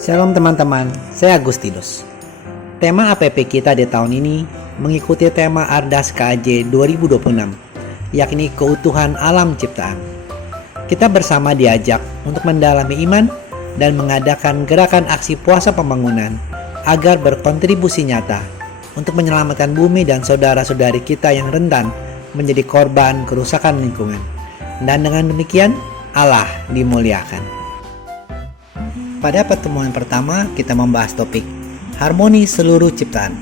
Shalom teman-teman, saya Agustinus. Tema APP kita di tahun ini mengikuti tema Ardas KAJ 2026, yakni keutuhan alam ciptaan. Kita bersama diajak untuk mendalami iman dan mengadakan gerakan aksi puasa pembangunan agar berkontribusi nyata untuk menyelamatkan bumi dan saudara-saudari kita yang rentan menjadi korban kerusakan lingkungan. Dan dengan demikian, Allah dimuliakan. Pada pertemuan pertama, kita membahas topik harmoni seluruh ciptaan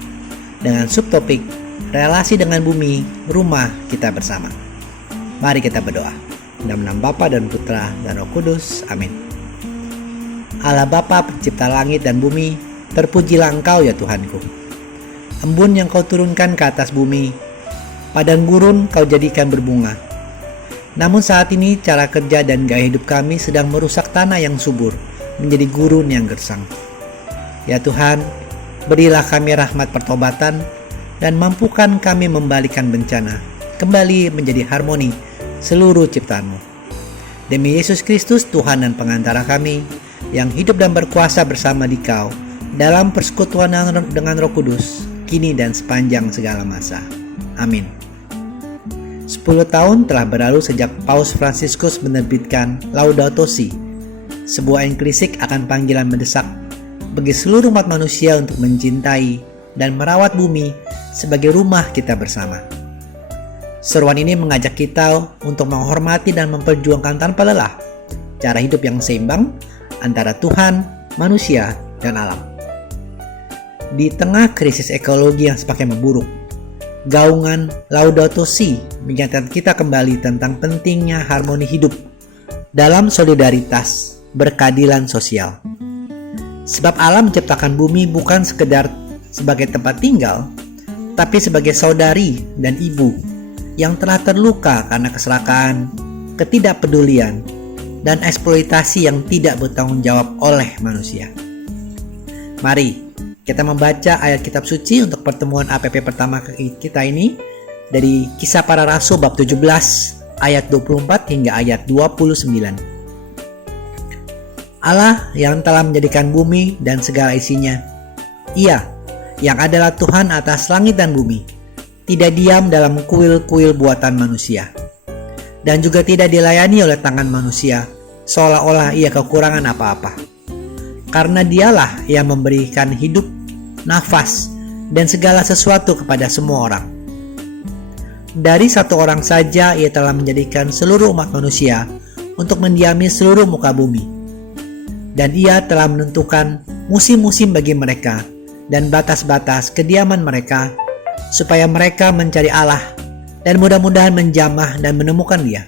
dengan subtopik relasi dengan bumi, rumah kita bersama. Mari kita berdoa. Dalam nama Bapa dan Putra dan Roh Kudus. Amin. Allah Bapa pencipta langit dan bumi, terpujilah Engkau ya Tuhanku. Embun yang Kau turunkan ke atas bumi, padang gurun Kau jadikan berbunga. Namun saat ini cara kerja dan gaya hidup kami sedang merusak tanah yang subur menjadi gurun yang gersang. Ya Tuhan, berilah kami rahmat pertobatan dan mampukan kami membalikan bencana kembali menjadi harmoni seluruh ciptaan-Mu. Demi Yesus Kristus Tuhan dan pengantara kami yang hidup dan berkuasa bersama Dikau dalam persekutuan dengan Roh Kudus kini dan sepanjang segala masa. Amin. 10 tahun telah berlalu sejak Paus Fransiskus menerbitkan Laudato Si, sebuah enklisik akan panggilan mendesak bagi seluruh umat manusia untuk mencintai dan merawat bumi sebagai rumah kita bersama. Seruan ini mengajak kita untuk menghormati dan memperjuangkan tanpa lelah cara hidup yang seimbang antara Tuhan, manusia, dan alam. Di tengah krisis ekologi yang semakin memburuk, gaungan Laudato Si mengingatkan kita kembali tentang pentingnya harmoni hidup dalam solidaritas berkeadilan sosial. Sebab Allah menciptakan bumi bukan sekedar sebagai tempat tinggal, tapi sebagai saudari dan ibu yang telah terluka karena keserakaan, ketidakpedulian, dan eksploitasi yang tidak bertanggung jawab oleh manusia. Mari kita membaca ayat kitab suci untuk pertemuan APP pertama kita ini dari Kisah Para Rasul bab 17 ayat 24 hingga ayat 29. Allah yang telah menjadikan bumi dan segala isinya, Ia yang adalah Tuhan atas langit dan bumi, tidak diam dalam kuil-kuil buatan manusia, dan juga tidak dilayani oleh tangan manusia seolah-olah Ia kekurangan apa-apa. Karena Dialah yang memberikan hidup, nafas, dan segala sesuatu kepada semua orang. Dari satu orang saja Ia telah menjadikan seluruh umat manusia untuk mendiami seluruh muka bumi. Dan Ia telah menentukan musim-musim bagi mereka dan batas-batas kediaman mereka, supaya mereka mencari Allah dan mudah-mudahan menjamah dan menemukan Dia,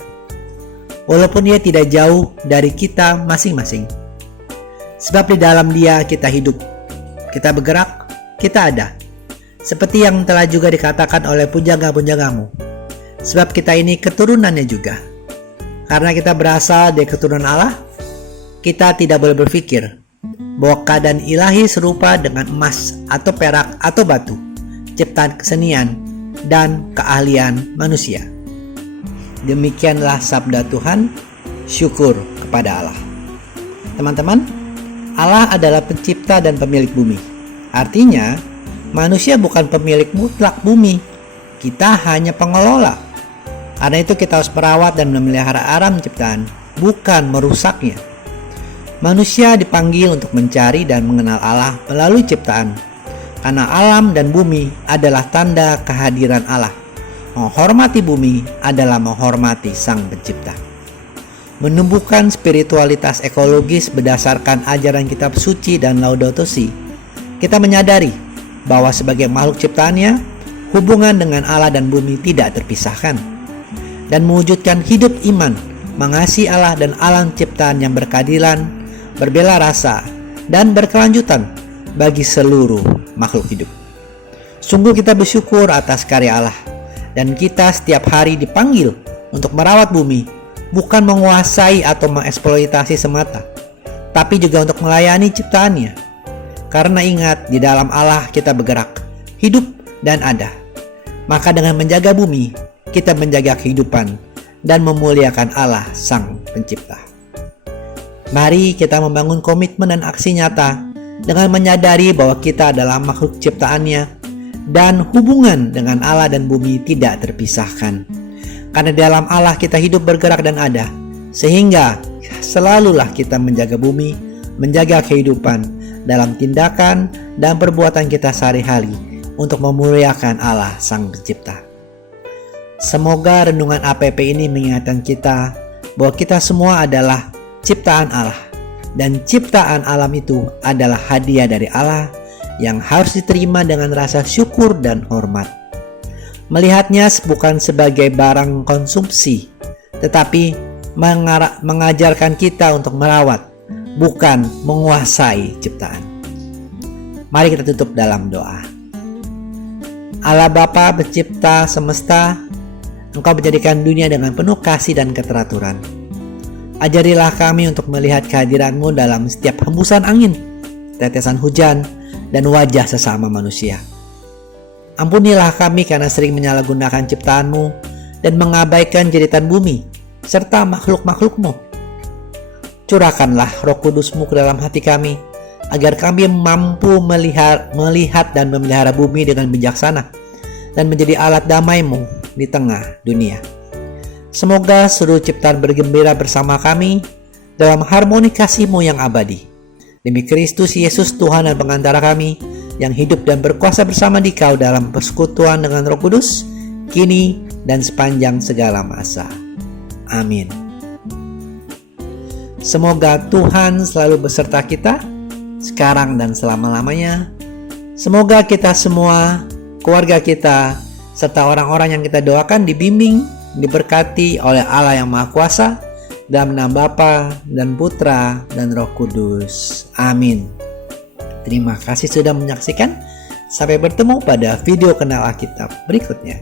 walaupun Ia tidak jauh dari kita masing-masing. Sebab di dalam Dia kita hidup, kita bergerak, kita ada, seperti yang telah juga dikatakan oleh pujangga-pujanggamu. Sebab kita ini keturunannya juga. Karena kita berasal dari keturunan Allah, kita tidak boleh berpikir bahwa keadaan ilahi serupa dengan emas atau perak atau batu, ciptaan kesenian dan keahlian manusia. Demikianlah sabda Tuhan, syukur kepada Allah. Teman-teman, Allah adalah pencipta dan pemilik bumi. Artinya, manusia bukan pemilik mutlak bumi. Kita hanya pengelola. Karena itu kita harus merawat dan memelihara alam ciptaan, bukan merusaknya. Manusia dipanggil untuk mencari dan mengenal Allah melalui ciptaan, karena alam dan bumi adalah tanda kehadiran Allah. Menghormati bumi adalah menghormati Sang Pencipta. Menumbuhkan spiritualitas ekologis berdasarkan ajaran kitab suci dan Laudato Si, kita menyadari bahwa sebagai makhluk ciptaannya, hubungan dengan Allah dan bumi tidak terpisahkan, dan mewujudkan hidup iman, mengasihi Allah dan alam ciptaan yang berkeadilan, berbela rasa, dan berkelanjutan bagi seluruh makhluk hidup. Sungguh kita bersyukur atas karya Allah, dan kita setiap hari dipanggil untuk merawat bumi, bukan menguasai atau mengeksploitasi semata, tapi juga untuk melayani ciptaannya. Karena ingat, di dalam Allah kita bergerak, hidup, dan ada. Maka dengan menjaga bumi, kita menjaga kehidupan dan memuliakan Allah Sang Pencipta. Mari kita membangun komitmen dan aksi nyata dengan menyadari bahwa kita adalah makhluk ciptaannya dan hubungan dengan Allah dan bumi tidak terpisahkan. Karena dalam Allah kita hidup, bergerak, dan ada, sehingga selalulah kita menjaga bumi, menjaga kehidupan dalam tindakan dan perbuatan kita sehari-hari untuk memuliakan Allah Sang Pencipta. Semoga renungan APP ini mengingatkan kita bahwa kita semua adalah ciptaan Allah, dan ciptaan alam itu adalah hadiah dari Allah yang harus diterima dengan rasa syukur dan hormat. Melihatnya bukan sebagai barang konsumsi, tetapi mengajarkan kita untuk merawat, bukan menguasai ciptaan. Mari kita tutup dalam doa. Allah Bapa Pencipta semesta, Engkau menjadikan dunia dengan penuh kasih dan keteraturan. Ajarilah kami untuk melihat kehadiran-Mu dalam setiap hembusan angin, tetesan hujan, dan wajah sesama manusia. Ampunilah kami karena sering menyalahgunakan ciptaan-Mu dan mengabaikan jeritan bumi serta makhluk-makhluk-Mu. Curahkanlah Roh Kudus-Mu ke dalam hati kami, agar kami mampu melihat dan memelihara bumi dengan bijaksana dan menjadi alat damai-Mu di tengah dunia. Semoga seluruh ciptaan bergembira bersama kami dalam harmoni kasih-Mu yang abadi. Demi Kristus Yesus Tuhan dan pengantara kami, yang hidup dan berkuasa bersama Dikau dalam persekutuan dengan Roh Kudus, kini dan sepanjang segala masa. Amin. Semoga Tuhan selalu beserta kita, sekarang dan selama-lamanya. Semoga kita semua, keluarga kita, serta orang-orang yang kita doakan dibimbing, diberkati oleh Allah yang Maha Kuasa, dalam nama Bapa dan Putra dan Roh Kudus. Amin. Terima kasih sudah menyaksikan. Sampai bertemu pada video Kenal Alkitab berikutnya.